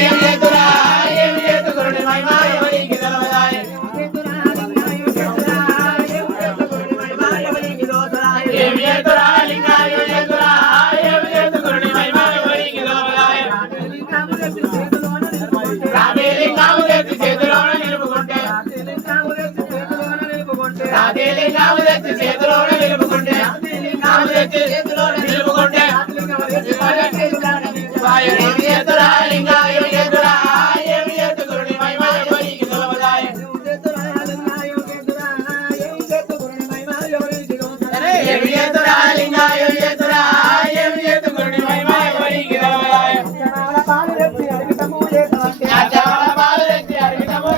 ఏం చేతురా ఏం చేతు గురుని మహిమా ఎవరికి తెలవదాయ ఏం చేతురా లింగా ఏం చేతురా ఏం చేతు గురుని మహిమా ఎవరికి తెలవదాయ రాధే లింగాము తెచ్చి చేతిలోన నిలుపుకుంటే రాధే లింగాము తెచ్చి చేతిలోన నిలుపుకుంటే లింగాము తెచ్చి చేతిలోన నిలుపుకుంటే ఏం చేతురా లింగా ఏం చేతురా ఏం చేతు గురుని మహిమా ఎవరికి తెలవదాయ ఏం చేతురా లింగా ఏం చేతురా ఏం చేతు గురుని మహిమా ఎవరికి తెలవదాయ చావల పాలు తెచ్చి అర్పితము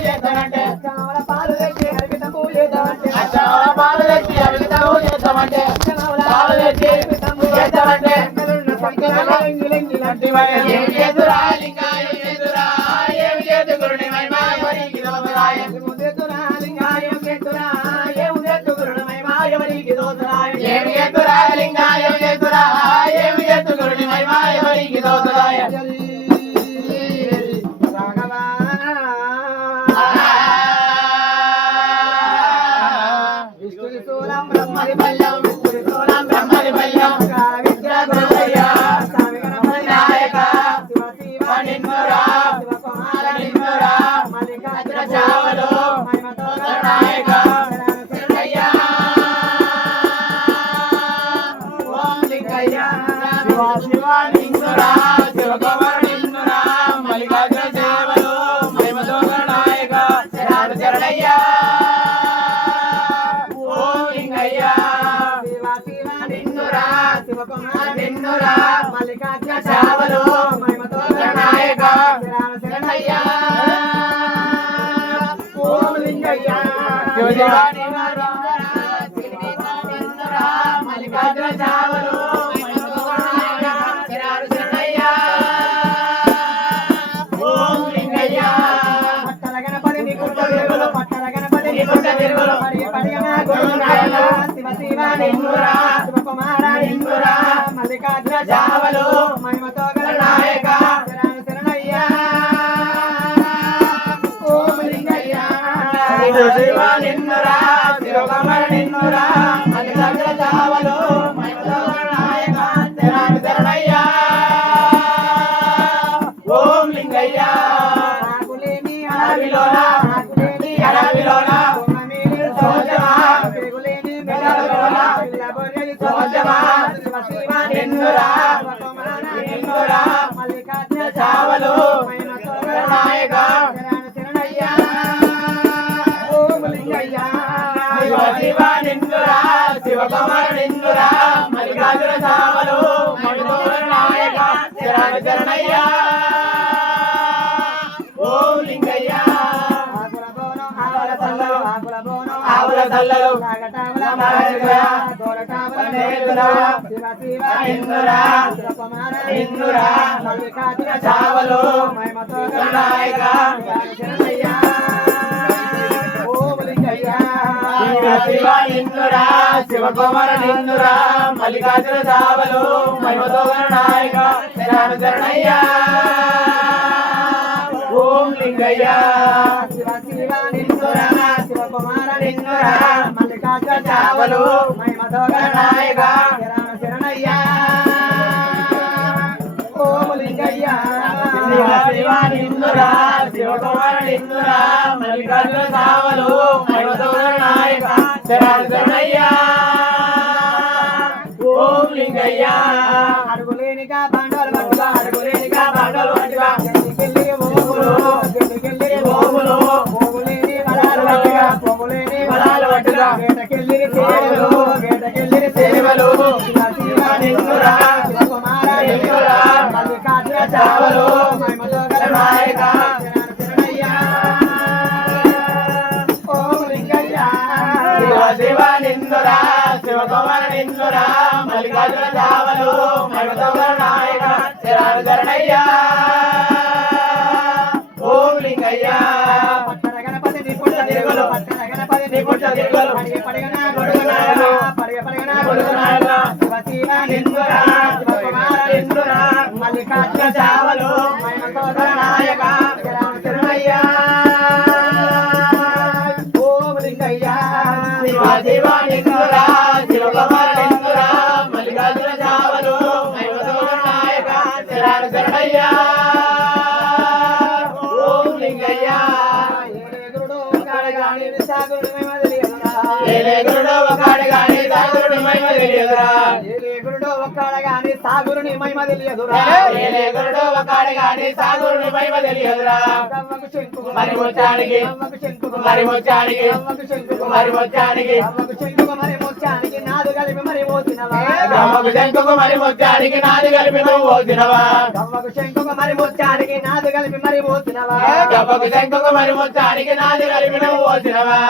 చేద్దామంటే చావల పాలు తెచ్చి అర్పితము చేద్దామంటే పాలు తెచ్చి చేద్దామంటే ఏం చేతురా లింగా ఏం చేతురా ఏం చేతు గురుని మహిమా ఎవరికి తెలవదాయ ఏం చేతురా లింగా ఏం చేతురా ఏం చేతు గురుని మహిమా ఎవరికి తెలవదాయ బ్రహ్మది బల్లం బ్రహ్మది బల్లం విద్య గురువయ్య స్వామి గణపతి నాయక శివ శివ నిన్నురా శివ కుమార నిన్నురా మల్లికార్జున చావలు మహిమతో నాయక శరణయ్య ఓం లింగయ్య శివ శివ నిన్నురా శివ కుమార నిన్నురా మల్లికార్జున చావలు మహిమతో నాయక శరణయ్య నిన్నురా మల్లికార్జున చావలు మహిమతో నాయక శరణయ్య ఓం లింగయ్య నిన్నురా మల్లికార్జున చావలు మహిమతో నాయక శరణయ్య ఓం లింగయ్య పట్టల గణపతి నికుంట తిరుగులు పట్టల గణపతి నికుంట తిరుగులు పడిగన గురునాయక శివ శివ నిన్నురా శివ కుమార నిన్నురా మల్లికార్జున చావలు మహిమతో నాయక శరణయ్య ఓం లింగయ్య శివ శివ నిన్నురా శివ కుమార నిన్నురా మల్లికార్జున చావలు మహిమతో నాయక శరణయ్య ఓం లింగయ్య ఆకులేని అడవిలోన నిన్నురా మల్లికార్జున చావలు మహిమతో నాయక శరణయ్య ఓం లింగయ్య శివ శివ నిన్నురా శివ కుమార నిన్నురా మల్లికార్జున చావలు మహిమతో నాయక శరణయ్య ఓం లింగయ్య ఆవుల తల్లలు శివ శివ నిన్నురా శివ కుమార నిన్నురా మల్లికార్జున చావలు మహిమతో నాయక శరణయ్య ఓం లింగయ్య శివ శివ నిన్నురా శివ కుమార నిన్నురా మల్లికార్జున చావలు మహిమతో నాయక శరణయ్య ఓం లింగయ్య శివ శివ నిన్నురా శివ కుమార నిన్నురా మల్లికార్జున చావలు మహిమతో నాయక శరణయ్య ఓం లింగయ్య శివ శివ నిన్నురా శివ కుమార నిన్నురా మల్లికార్జున చావలు మహిమతో నాయక శరణయ్య ఓం లింగయ్య అడుగులేనిగా బండలు పట్టుగా అడుగులేనిగా బండలు పట్టుగా గేటకెళ్ళిరి సేవలు శివ నిన్నురా శివ కుమార నిన్నురా మల్లికార్జున చావలు మహిమతో నాయక శరణయ్య ఓం లింగయ్య శివ శివ నిన్నురా శివ కుమార నిన్నురా మల్లికార్జున చావలు మహిమతో నాయక శరణయ్య ఓం లింగయ్య పట్టణ గణపతి నికుంట తిరుగులు పట్టణ గణపతి నికుంట తిరుగులు పడిగన గొడుగునాయన శివ శివ నిన్నురా శివ కుమార నిన్నురా మల్లికార్జున చావలు మహిమతో నాయక మహిమ తెలియదురా ఏలే గురుడు ఒకడు గాని సాగురుని మహిమ తెలియదురా గవ్వకు శంకుకు మరి ముచ్చానికి గవ్వకు శంకుకు మరి ముచ్చానికి గవ్వకు శంకుకు మరి ముచ్చానికి గవ్వకు శంకుకు మరి ముచ్చానికి నాదు కలిపి మరి పోతినవా గవ్వకు శంకుకు మరి ముచ్చానికి నాది కలిపి నువ్వు పోతినవా గవ్వకు శంకుకు మరి ముచ్చానికి నాదు కలిపి మరి పోతినవా గవ్వకు శంకుకు మరి ముచ్చానికి నాది కలిపి నువ్వు పోతినవా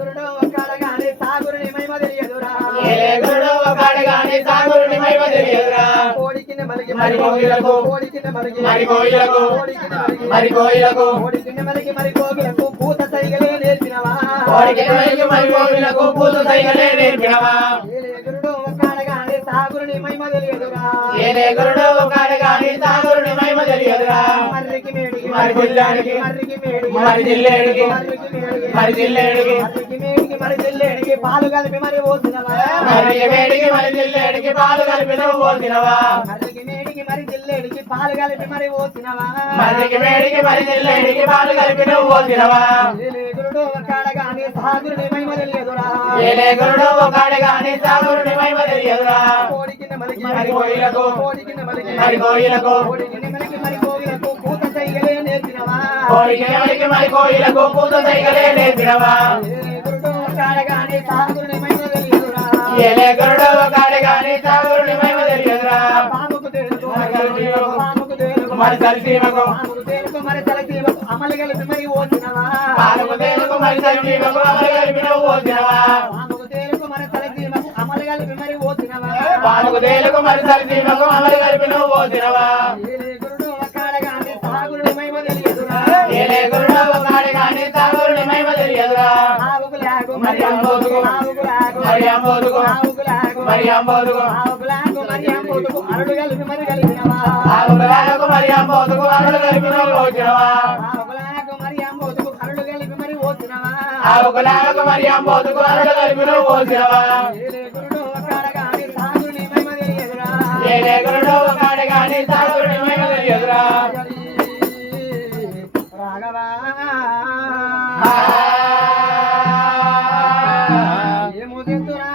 గురుడు ఒక్కడ గాని సాగురుని మహిమ తెలియదురా ఏలే గురుడు ఒకడు గాని సాగురుని మహిమ తెలియదురా కోడికిన మలికి మరి కోయిలకు కోడికిన మలికి మరి కోయిలకు కోడికిన మలికి మరి కోయిలకు కోడికిన మలికి మరి కోగిలకు పూత సైగలే నేర్పినవా కోడికి మరి కోయిలకు పూత సైగలే నేర్పినవా ఏలే గురుడు ఒక్కడ గాని సాగురుని మహిమ తెలియదురా ఏలే గురుడు ఒకడు గాని సాగురుని మహిమ తెలియదురా మర్రికి మేడికి మరి జిల్లాడికి మర్రికి మేడికి మరి జిల్లేడికి మర్రికి మేడికి మరి జిల్లేడికి మర్రికి మేడికి మరి జిల్లేడికి పాలు కలిపి మరి పోసినవా మరి వేడికి మరి జిల్లేడికి పాలు కలిపి నువ్వు పోతినవా మర్రికి మేడికి మరి జిల్లేడికి పాలు కలిపి మరి పోసినవా మరికి వేడికి మరి జిల్లేడికి పాలు కలిపి నువ్వు పోతినవా ఏలే గురుడు ఒక్కడ గాని సాగురుని మహిమ తెలియదురా ఏలే గురుడు ఒకడు గాని సాగురుని మహిమ తెలియదురా కోడికిన మలికి మరి కోయిలకు కోడికిన మలికి మరి కోయిలకు కోడికిన మలికి మరి కోగిలకు పూత సైగలే నేర్పినవా కోడికి మరి కోయిలకు పూత సైగలే నేర్పినవా ఏలే గురుడు ఒక్కడ గాని సాగురుని మహిమ తెలియదురా ఏలే గురుడు ఒకడు గాని సాగురుని మహిమ తెలియదురా పాముకు తేలుకు పాముకు తేలుకు మరి సరిసీమకు పాముకు తేలుకు మరి తలసీమకు అమలు కలిపి మరి ఓచినవా పాలకు తేలుకు మరి సరిసీమకు అమలు కలిపి నువ్వు పోతినవా పాముకు తేలుకు మరి తలసీమకు అమలు కలిపి మరి ఓచినవా పాలకు తేలుకు మరి సరిసీమకు అమలు కలిపి నువ్వు పోతినవా ఏలే గురుడు ఒక్కడ గాని సాగురుని మహిమ తెలియదురా ఏలే గురుడు ఒకడు గాని సాగురుని మహిమ తెలియదురా ఆవుకు లాగు మరి అంబోతుకు ఆవుకు లాగు మరి అంబోతుకు ఆవుకు లాగు మరి అంబోతుకు ఆవుకు లాగు మరి అంబోతుకు అరుడు కలిపి మరి కలిపినవా ఆవులకు మరి అంబోతుకు అరుడు కలిపి నువ్వు పోతినవా ఆవుకు లాగు మరి అంబోతుకు అరుడు కలిపి మరి ఓచినవా ఆవులకు మరి అంబోతుకు అరుడు కలిపి నువ్వు పోతినవా ఏలే గురుడు ఒక్కడ గాని సాగురుని మహిమ తెలియదురా ఏలే గురుడు ఒకడు గాని సాగురుని మహిమ తెలియదురా రాఘవా ఏమో తెస్తురా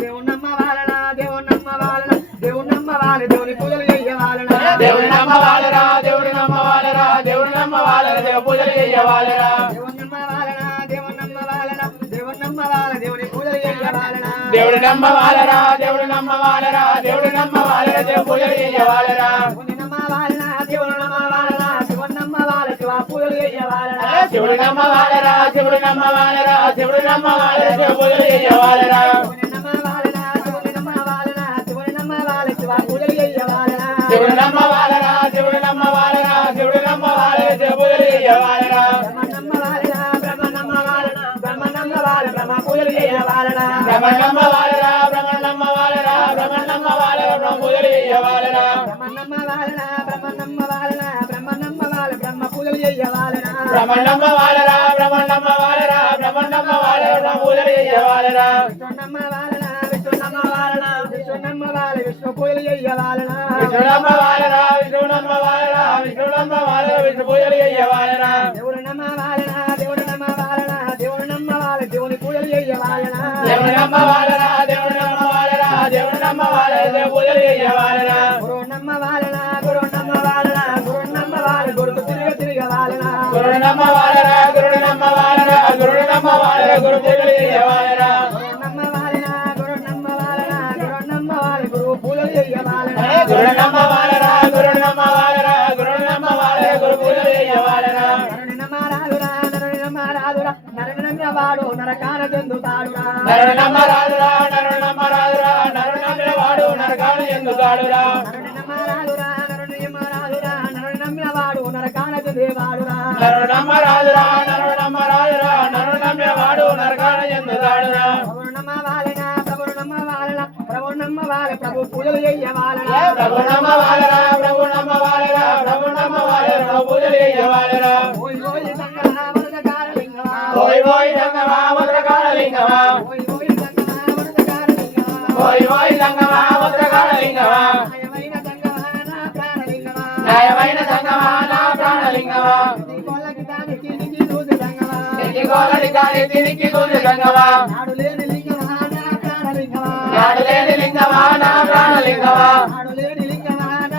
దేవుణ్ణమ్మ వాలన దేవుణ్ణమ్మ వాలన దేవుణ్ణమ్మ వాల దేవుని పూజలు చెయ్యవాలన దేవుని నమ్మవాలరా దేవుని నమ్మవాలరా దేవుని నమ్మవాలరా దేవ పూజలు చెయ్యవాలరా దేవుణ్ణమ్మ వాలన దేవుణ్ణమ్మ వాలన దేవుణ్ణమ్మ వాల దేవుని పూజలు చెయ్యవాలన దేవుడి నమ్మవాలరా దేవుడి నమ్మవాలరా దేవుడి నమ్మవాలరా దేవ పూజలు చెయ్యవాలరా దేవుణ్ణమ్మ వాలన దేవుణ్ణమ్మ వాలన దేవుణ్ణమ్మ వాల శివ పూజలు చెయ్యవాలన శివుడి నమ్మవాలరా శివుడి నమ్మవాలరా శివుడి నమ్మవాలరా దేవ పూజలు చెయ్యవాలరా దేవుణ్ణమ్మ వాలన దేవుణ్ణమ్మ వాలన దేవుణ్ణమ్మ వాల శివ పూజలు చెయ్యవాలన శివుడి నమ్మవాలరా శివుడి నమ్మవాలరా శివుడి నమ్మవాలరా దేవ పూజలు చెయ్యవాలరా బ్రహ్మణమ్మ వాలన బ్రహ్మణమ్మ వాలన బ్రహ్మణమ్మ వాల బ్రహ్మ పూజలు చెయ్యవాలన బ్రహ్మణమ్మవాలరా బ్రహ్మణమ్మవాలరా బ్రహ్మణమ్మవాలరా బ్రహ్మ పూజలు చెయ్యవాలరా బ్రహ్మణమ్మ వాలన బ్రహ్మణమ్మ వాలన బ్రహ్మణమ్మ వాల బ్రహ్మ పూజలు చెయ్యవాలన బ్రహ్మణమ్మవాలరా బ్రహ్మణమ్మవాలరా బ్రహ్మణమ్మవాలరా బ్రహ్మ పూజలు చెయ్యవాలరా విష్ణునమ్మ వాలన విష్ణునమ్మ వాలన విష్ణునమ్మ వాల విష్ణు పూజలు చెయ్యవాలన విష్ణునమ్మవాలరా విష్ణునమ్మవాలరా విష్ణునమ్మవాలరా విష్ణు పూజలు చెయ్యవాలరా దేవుడినమ్మ వాలన దేవుడినమ్మ వాలన దేవుడినమ్మ వాల దేవుని పూజలు చెయ్యవాలన దేవునమ్మవాలరా దేవునమ్మవాలరా దేవునమ్మవాలరా దేవ పూజలు చెయ్యవాలరా గురునమ్మ వాలన గురునమ్మ వాలన గురునమ్మ వాల గురుకు తిరగవాలన గురునమ్మవాలరా గురునమ్మవాలరా గురునమ్మవాలరా గురు పూజలు చెయ్యవాలరా గురునమ్మ వాలన గురునమ్మ వాలన గురునమ్మ వాల గురు పూజలు చెయ్యవాలన గురునమ్మవాలరా గురునమ్మవాలరా గురునమ్మవాలరా గురు పూజలు చెయ్యవాలరా నరునినమ్మ రాదురా నరునినమ్మ రాదురా నరునినమ్మ వాడు నరకాన చెందుతాడురా నరునమ్మరాదురా నరునమ్మరాదురా నరునమ్మవాడు నరకాన ఎందుకాడురా నరునినమ్మ రాదురా నరునినమ్మ రాదురా నరునినమ్మ వాడు నరకాన చెందేవాడురా నరునమ్మరాదురా నరునమ్మరాదురా నరునమ్మవాడు నరకాన ఎందుకాడురా ప్రభునమ్మ వాలన ప్రభునమ్మ వాలన ప్రభునమ్మ వాల ప్రభు పూజలు చెయ్యవాలన ప్రభునమ్మవాలరా ప్రభునమ్మవాలరా ప్రభునమ్మవాలరా ప్రభు పూజలు చెయ్యవాలరా ఓయ్ ఓయ్ సంగమా వరదకారలింగమా ఓయ్ ఓయ్ సంగమా వరదకారలింగమా ఓయ్ ఓయ్ సంగమా వరదకారలింగమా ఓయ్ ఓయ్ సంగమా వరదకారలింగమా న్యాయమైన సంగమా నా ప్రాణలింగమా న్యాయమైన సంగమా నా ప్రాణలింగమా నీ కొల్లకి దానికి నీకి దూది సంగమా ఎన్ని గోలని దాని తిరిగి దూది సంగమా నాడు లేని లింగమా నా ప్రాణలింగమా నాడు లేని లింగమా నా ప్రాణలింగమా నాడు లేని లింగమా నా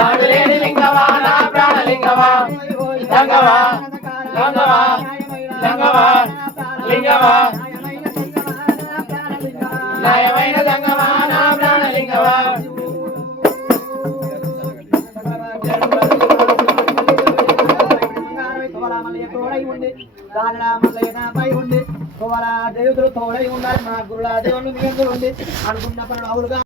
నాడు లేని లింగమా నా ప్రాణలింగమా లింగమా లింగమా లింగమా లింగమా నాయమైన లింగమా నా ప్రాణలింగమా దేవుడు తోడై ఉండాలి మా గురులా దేవుళ్ళు మీ అందరూ ఉంది అనుకున్న పనులు అవులుగా